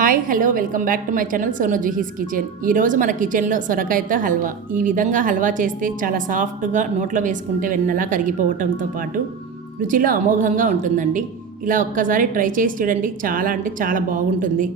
Hi hello welcome back to my channel Sonu Juhi's kitchen. ఈరోజు మన కిచెన్లో సొరకాయతో హల్వా. ఈ విధంగా హల్వా చేస్తే చాలా సాఫ్ట్గా నోట్లో వేసుకుంటే వెన్నెలా కరిగిపోవటంతో పాటు రుచిలో అమోఘంగా ఉంటుందండి. ఇలా ఒక్కసారి ట్రై చేసి చూడండి, చాలా అంటే చాలా బాగుంటుంది.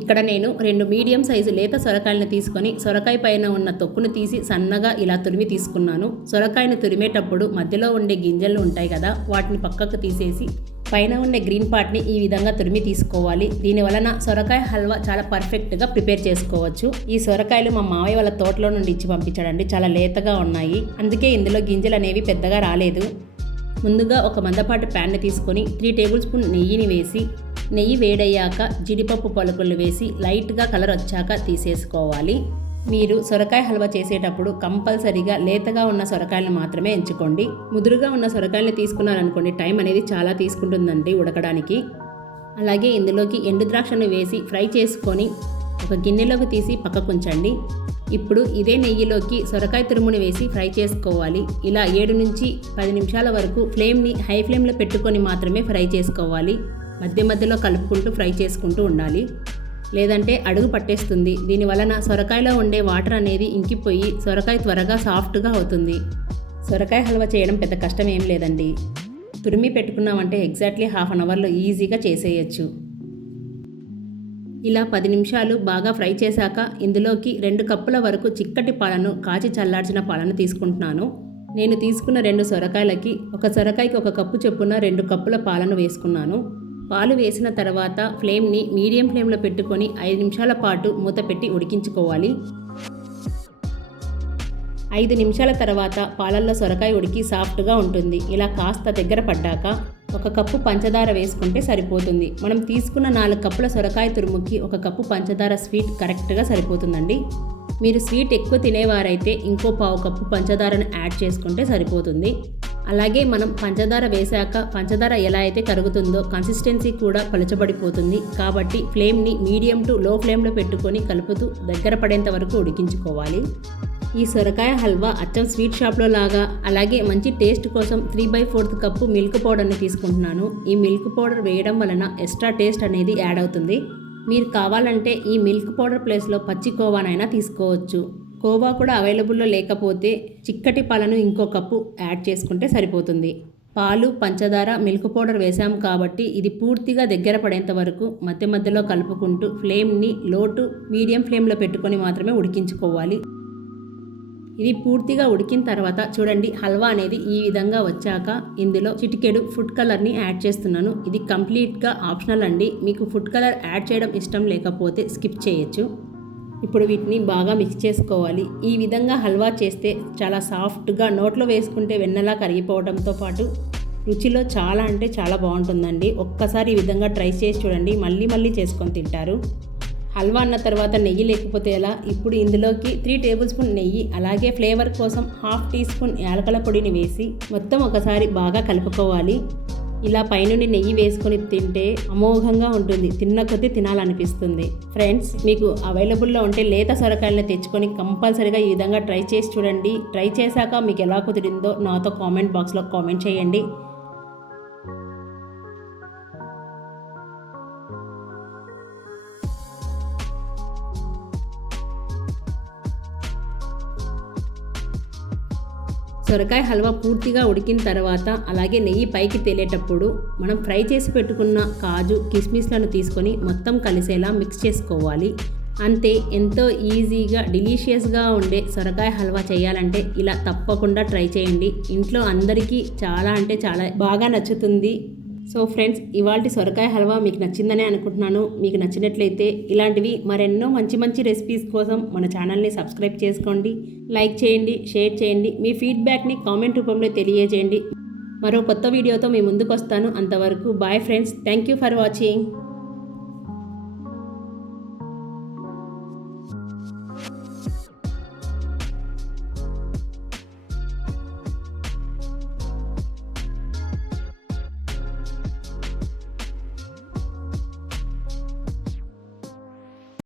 ఇక్కడ నేను 2 మీడియం సైజు లేత సొరకాయలను తీసుకొని సొరకాయ పైన ఉన్న తొక్కును తీసి సన్నగా ఇలా తురిమి తీసుకున్నాను. సొరకాయను తురిమేటప్పుడు మధ్యలో ఉండే గింజలు ఉంటాయి కదా, వాటిని పక్కకు తీసేసి పైన ఉండే గ్రీన్ పార్ట్ని ఈ విధంగా తురిమి తీసుకోవాలి. దీని వలన సొరకాయ హల్వా చాలా పర్ఫెక్ట్గా ప్రిపేర్ చేసుకోవచ్చు. ఈ సొరకాయలు మా మావయ్య వాళ్ళ తోటలో నుండి ఇచ్చి పంపించాడండి. చాలా లేతగా ఉన్నాయి, అందుకే ఇందులో గింజలు అనేవి పెద్దగా రాలేదు. ముందుగా ఒక మందపాటి ప్యాన్ని తీసుకొని 3 టేబుల్ స్పూన్ నెయ్యిని వేసి, నెయ్యి వేడయ్యాక జీడిపప్పు పలుకులు వేసి లైట్గా కలర్ వచ్చాక తీసేసుకోవాలి. మీరు సొరకాయ హల్వా చేసేటప్పుడు కంపల్సరీగా లేతగా ఉన్న సొరకాయలను మాత్రమే ఎంచుకోండి. ముదురుగా ఉన్న సొరకాయలను తీసుకున్నారనుకోండి, టైం అనేది చాలా తీసుకుంటుందండి ఉడకడానికి. అలాగే ఇందులోకి ఎండు ద్రాక్షను వేసి ఫ్రై చేసుకొని ఒక గిన్నెలోకి తీసి పక్కకుంచండి. ఇప్పుడు ఇదే నెయ్యిలోకి సొరకాయ తురుముని వేసి ఫ్రై చేసుకోవాలి. ఇలా 7 నుంచి 10 నిమిషాల వరకు ఫ్లేమ్ని హై ఫ్లేమ్లో పెట్టుకొని మాత్రమే ఫ్రై చేసుకోవాలి. మధ్య మధ్యలో కలుపుకుంటూ ఫ్రై చేసుకుంటూ ఉండాలి, లేదంటే అడుగు పట్టేస్తుంది. దీనివలన సొరకాయలో ఉండే వాటర్ అనేది ఇంకిపోయి సొరకాయ త్వరగా సాఫ్ట్గా అవుతుంది. సొరకాయ హల్వా చేయడం పెద్ద కష్టం ఏం లేదండి. తురిమి పెట్టుకున్నామంటే ఎగ్జాక్ట్లీ హాఫ్ అన్ అవర్లో ఈజీగా చేసేయచ్చు. ఇలా 10 నిమిషాలు బాగా ఫ్రై చేశాక ఇందులోకి 2 కప్పుల వరకు చిక్కటి పాలను, కాచి చల్లార్చిన పాలను తీసుకుంటున్నాను. నేను తీసుకున్న 2 సొరకాయలకి ఒక సొరకాయకి 1 కప్పు చొప్పున 2 కప్పుల పాలను వేసుకున్నాను. పాలు వేసిన తర్వాత ఫ్లేమ్ని మీడియం ఫ్లేమ్లో పెట్టుకొని 5 నిమిషాల పాటు మూత పెట్టి ఉడికించుకోవాలి. 5 నిమిషాల తర్వాత పాలల్లో సొరకాయ ఉడికి సాఫ్ట్గా ఉంటుంది. ఇలా కాస్త దగ్గర పడ్డాక 1 కప్పు పంచదార వేసుకుంటే సరిపోతుంది. మనం తీసుకున్న 4 కప్పుల సొరకాయ తురుముకి 1 కప్పు పంచదార స్వీట్ కరెక్ట్గా సరిపోతుందండి. మీరు స్వీట్ ఎక్కువ తినేవారైతే ఇంకో 1/2 కప్పు పంచదారను యాడ్ చేసుకుంటే సరిపోతుంది. అలాగే మనం పంచదార వేశాక పంచదార ఎలా అయితే కరుగుతుందో కన్సిస్టెన్సీ కూడా పలుచబడిపోతుంది. కాబట్టి ఫ్లేమ్ని మీడియం టు లో ఫ్లేమ్లో పెట్టుకొని కలుపుతూ దగ్గర పడేంత వరకు ఉడికించుకోవాలి. ఈ సొరకాయ హల్వా అచ్చం స్వీట్ షాప్లో లాగా, అలాగే మంచి టేస్ట్ కోసం 3/4 కప్పు మిల్క్ పౌడర్ని తీసుకుంటున్నాను. ఈ మిల్క్ పౌడర్ వేయడం వలన ఎక్స్ట్రా టేస్ట్ అనేది యాడ్ అవుతుంది. మీరు కావాలంటే ఈ మిల్క్ పౌడర్ ప్లేస్లో పచ్చి కోవానైనా తీసుకోవచ్చు. కోవా కూడా అవైలబుల్లో లేకపోతే చిక్కటి పాలను ఇంకో కప్పు యాడ్ చేసుకుంటే సరిపోతుంది. పాలు, పంచదార, మిల్క్ పౌడర్ వేసాం కాబట్టి ఇది పూర్తిగా దగ్గర పడేంత వరకు మధ్య మధ్యలో కలుపుకుంటూ ఫ్లేమ్ని లో టు మీడియం ఫ్లేమ్లో పెట్టుకొని మాత్రమే ఉడికించుకోవాలి. ఇది పూర్తిగా ఉడికిన తర్వాత చూడండి, హల్వా అనేది ఈ విధంగా వచ్చాక ఇందులో చిటికెడు ఫుడ్ కలర్ని యాడ్ చేస్తున్నాను. ఇది కంప్లీట్గా ఆప్షనల్ అండి. మీకు ఫుడ్ కలర్ యాడ్ చేయడం ఇష్టం లేకపోతే స్కిప్ చేయొచ్చు. ఇప్పుడు వీటిని బాగా మిక్స్ చేసుకోవాలి. ఈ విధంగా హల్వా చేస్తే చాలా సాఫ్ట్గా నోట్లో వేసుకుంటే వెన్నెలా కరిగిపోవడంతో పాటు రుచిలో చాలా అంటే చాలా బాగుంటుందండి. ఒక్కసారి ఈ విధంగా ట్రై చేసి చూడండి, మళ్ళీ మళ్ళీ చేసుకొని తింటారు. హల్వా అన్న తర్వాత నెయ్యి లేకపోతే ఎలా? ఇప్పుడు ఇందులోకి 3 టేబుల్ స్పూన్ నెయ్యి, అలాగే ఫ్లేవర్ కోసం 1/2 టీ స్పూన్ యాలకుల పొడిని వేసి మొత్తం ఒకసారి బాగా కలుపుకోవాలి. ఇలా పైనుండి నెయ్యి వేసుకొని తింటే అమోఘంగా ఉంటుంది. తిన్న కొద్దీ తినాలనిపిస్తుంది. ఫ్రెండ్స్, మీకు అవైలబుల్లో ఉంటే లేత సొరకాయలను తెచ్చుకొని కంపల్సరీగా ఈ విధంగా ట్రై చేసి చూడండి. ట్రై చేశాక మీకు ఎలా కుదిరిందో నాతో కామెంట్ బాక్స్లో కామెంట్ చేయండి. సొరకాయ హల్వా పూర్తిగా ఉడికిన తర్వాత అలాగే నెయ్యి పైకి తేలేటప్పుడు మనం ఫ్రై చేసి పెట్టుకున్న కాజు, కిస్మిస్లను తీసుకొని మొత్తం కలిసేలా మిక్స్ చేసుకోవాలి. అంతే, ఎంతో ఈజీగా డెలీషియస్గా ఉండే సొరకాయ హల్వా చేయాలంటే ఇలా తప్పకుండా ట్రై చేయండి. ఇంట్లో అందరికీ చాలా అంటే చాలా బాగా నచ్చుతుంది. సో ఫ్రెండ్స్, ఇవాల్టి సొరకాయ హల్వా మీకు నచ్చిందనే అనుకుంటున్నాను. మీకు నచ్చినట్లయితే ఇలాంటివి మరెన్నో మంచి మంచి రెసిపీస్ కోసం మన ఛానల్ని సబ్స్క్రైబ్ చేసుకోండి, లైక్ చేయండి, షేర్ చేయండి. మీ ఫీడ్బ్యాక్ని కామెంట్ రూపంలో తెలియజేయండి. మరో కొత్త వీడియోతో మీ ముందుకు వస్తాను. అంతవరకు bye friends. Thank you for watching.